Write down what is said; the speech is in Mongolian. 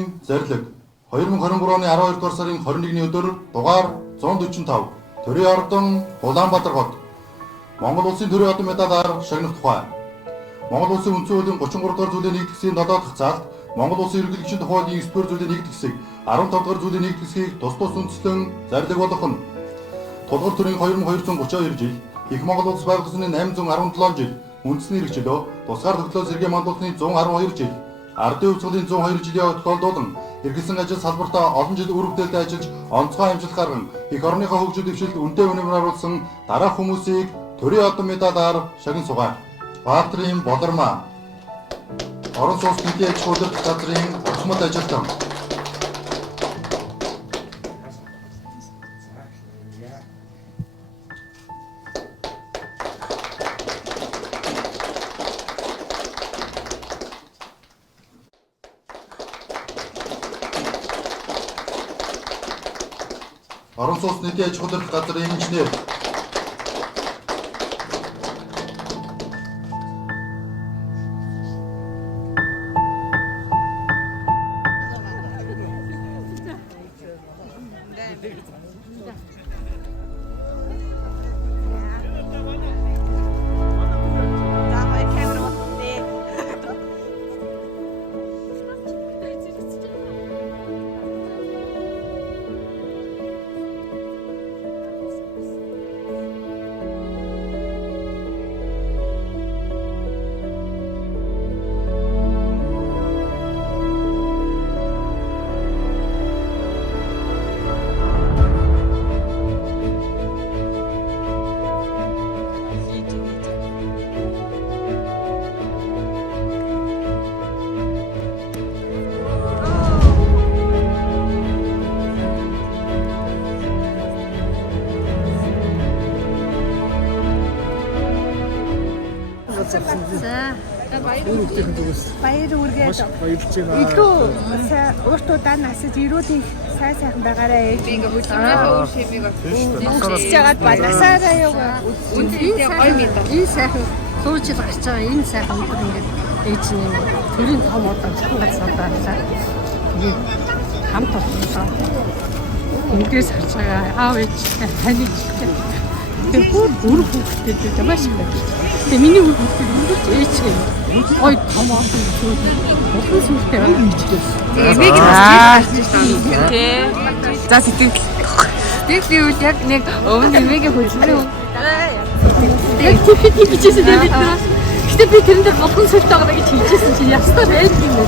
улсын зарлиг 2023 оны 12 дугаар сарын 21-ний өдөр дугаар 145 Төрийн ордон Улаанбаатар хот Монгол улсын төрийн ордон медалаар шагнах тухай. Монгол улсын үндсэн хуулийн 33 дугаар зүйлийн 1 хэсгийн 7 дахь заалт Монгол улсын ерөнхийлөгчийн тухайд 9 дугаар зүйлийн 1 хэсэг 15 дугаар зүйлийн 1 хэсгийг тус үндэслэн зарлиг болгох нь. Тулгуур төрийн 2232 жил, их Монгол улс байгуулсны 817 жил, үндэсний эрхчлөө, тусгаар төглөө сэргээ мандуулсны 112 жил, ардын хувьцгалын 102 жилийн тохиолдуулан эргэлсэн ажил салбартаа олон жил үр бүтээлтэй ажиллаж онцгой амжилт гарган их орныхоо хөгжил дэвшилд үнэтэй үнэмээр оруулсан дараах хүмүүсийг төрийн ордон медалаар шагнан сугай. Баатарын Болормаа Орон сууц нийтийн аж ахуйн газрын орчмод ажилтан. Орон сууц нийтийн аж ахуйн газрын инженер. Баяр үргээд илүү ууртуудаа насаж ирүүдийн сайн сайхан байгаарай. Би ингээ хөдөлмөрөө шимийг Өнгөсөж жагаад ба насаараа яваа. Энэ сайхан сууж гарч байгаа энэ сайхан өдөр ингээд ээж нь төрийн том удаан цахимгац сандаалаа. Хамт олсон. Эндээс харж байгаа аав ээжтэй таньж тэр бүр хүүхдтэй маш их байна. Тэгээ миний хүүхдүүд өнгөрч ээжээ ой том олон зүйл олон зүйлтэй байна. Тэгээ би гэж тий. За сэтгэл. Тэр би үл яг нэг өвн нэмэгээ хөдөлмөрөө. Яг тэгэхэд хийжсэн дээ бид нар. Гэтэ би тэрэндээ болгон сүлт байгаа гэж хийжсэн чинь ястаа байж юм бэ?